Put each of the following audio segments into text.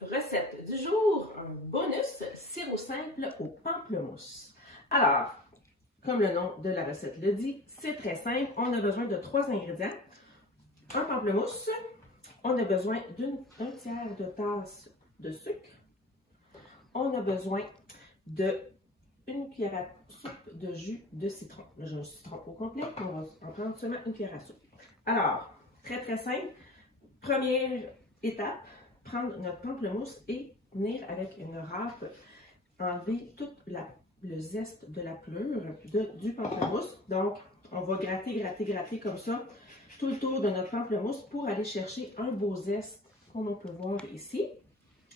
Recette du jour, un bonus sirop simple au pamplemousse. Alors, comme le nom de la recette le dit, c'est très simple. On a besoin de 3 ingrédients. Un pamplemousse, on a besoin d'un tiers de tasse de sucre. On a besoin de une cuillère à soupe de jus de citron. Là, j'ai un citron au complet, on va en prendre seulement une cuillère à soupe. Alors, très simple. Première étape, prendre notre pamplemousse et venir avec une râpe enlever tout le zeste de la pelure du pamplemousse. Donc, on va gratter comme ça tout le tour de notre pamplemousse pour aller chercher un beau zeste, comme on peut voir ici.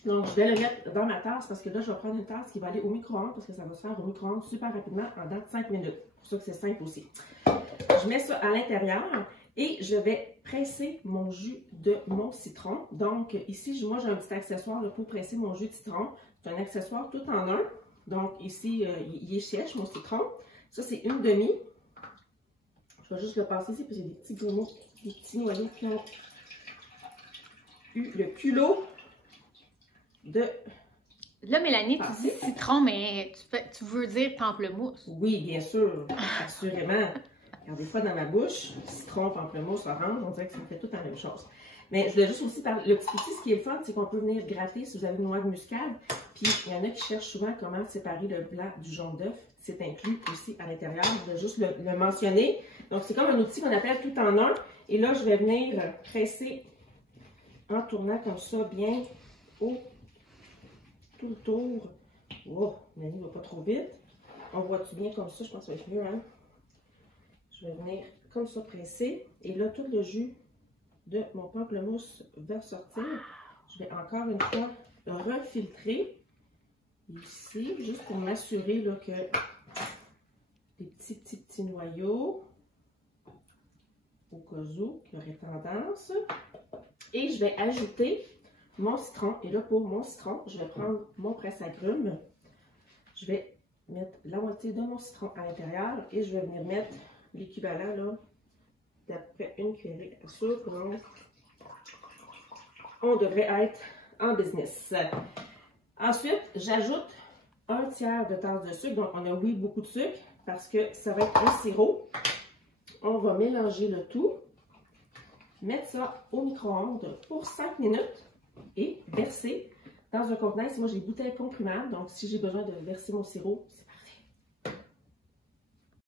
Donc, je vais le mettre dans ma tasse parce que là, je vais prendre une tasse qui va aller au micro-ondes parce que ça va se faire au micro-ondes super rapidement en dans 5 minutes. C'est pour ça que c'est simple aussi. Je mets ça à l'intérieur et je vais presser mon jus de mon citron. Donc, ici, moi, j'ai un petit accessoire là, pour presser mon jus de citron. C'est un accessoire tout en un. Donc, ici, il est sèche, mon citron. Ça, c'est une demi. Je vais juste le passer ici parce qu'il y a des petits gourmeaux, des petits noyaux qui ont eu le culot de... Là, Mélanie, tu dis citron, mais tu veux dire pamplemousse. Oui, bien sûr, assurément. Car des fois, dans ma bouche, citron, pamplemousse, orange, on dirait que ça me fait tout la même chose. Mais je voulais juste aussi parler, le petit outil, ce qui est le fun, c'est qu'on peut venir gratter si vous avez une noix de muscade. Puis, il y en a qui cherchent souvent comment séparer le blanc du jaune d'œuf. C'est inclus aussi à l'intérieur. Je vais juste le mentionner. Donc, c'est comme un outil qu'on appelle tout en un. Et là, je vais venir presser en tournant comme ça, bien tout le tour. Wow, Mélanie ne va pas trop vite. On voit-tu bien comme ça? Je pense que ça va être mieux, hein? Je vais venir comme ça presser. Et là, tout le jus de mon pamplemousse va sortir. Je vais encore une fois refiltrer ici, juste pour m'assurer que les petits noyaux, au cas où, qui auraient tendance. Et je vais ajouter mon citron. Et là, pour mon citron, je vais prendre mon presse-agrumes. Je vais mettre la moitié de mon citron à l'intérieur et je vais venir mettre l'équivalent là d'après une cuillerée à soupe. Donc, on devrait être en business. Ensuite, j'ajoute un tiers de tasse de sucre. Donc, on a oui beaucoup de sucre parce que ça va être un sirop. On va mélanger le tout, mettre ça au micro-ondes pour 5 minutes et verser dans un contenant. Moi, j'ai bouteille comprimable. Donc, si j'ai besoin de verser mon sirop,